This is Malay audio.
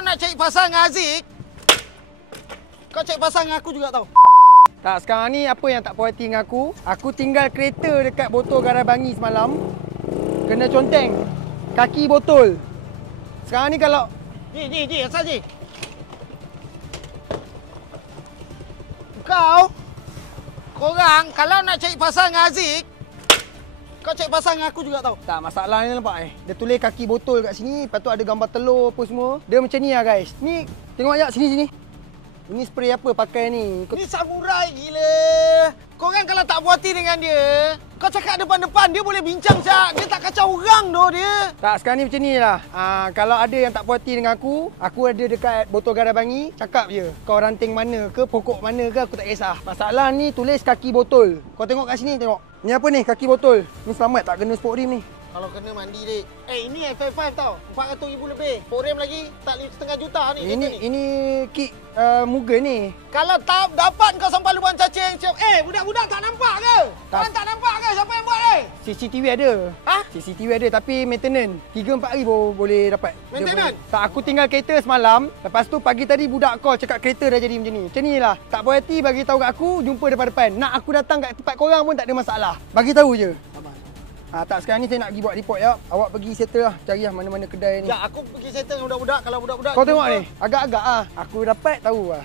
nak cari pasal dengan Aziz, kau cari pasal dengan aku juga tau. Tak, sekarang ni apa yang tak puas hati dengan aku? Aku tinggal kereta dekat botol Garabangi semalam. Kena conteng. Kaki botol. Sekarang ni kalau... Ji, asal Ji? Korang kalau nak cari pasal dengan Aziz, kau cari pasal dengan aku juga tau. Tak, masalah ni nampak Dia tulis kaki botol kat sini. Lepas tu ada gambar telur apa semua. Dia macam ni lah guys. Ni, tengok sekejap sini. Ini spray apa pakai ni? Ni samurai gila. Korang kalau tak puas hati dengan dia, kau cakap depan-depan, dia boleh bincang syak. Dia tak kacau orang doh dia. Tak, sekarang ni macam ni lah. Kalau ada yang tak puas hati dengan aku ada dekat botol Garabangi, cakap je. Kau ranting mana ke, pokok mana ke, aku tak kisah. Masalah ni tulis kaki botol. Kau tengok kat sini, tengok. Ni apa ni, kaki botol. Ni selamat tak kena sport rim ni. Kalau kena mandi dik. Ini FF5 tau. 400,000 lebih. Forum lagi tak 5,5 juta ni. Ini kit Mugen ni. Kalau tak dapat kau sampai lubang cacing. Budak-budak tak nampak ke? Korang tak nampak ke siapa yang buat ni? CCTV ada. Ha? CCTV ada tapi maintenance. 3-4 hari baru boleh dapat. Maintenance? Tak, aku tinggal kereta semalam. Lepas tu pagi tadi budak call cakap kereta dah jadi macam ni. Macam ni lah. Tak puas hati bagi tahu kat aku, jumpa depan-depan. Nak aku datang kat tempat korang pun tak ada masalah. Bagi tahu je. Tak, sekarang ni saya nak pergi buat report ya. Awak pergi settle lah. Cari lah mana-mana kedai ni. Ya, aku pergi settle dengan budak-budak. Kalau budak-budak... Kau tengok ni. Agak-agak lah. Aku dapat tahu lah.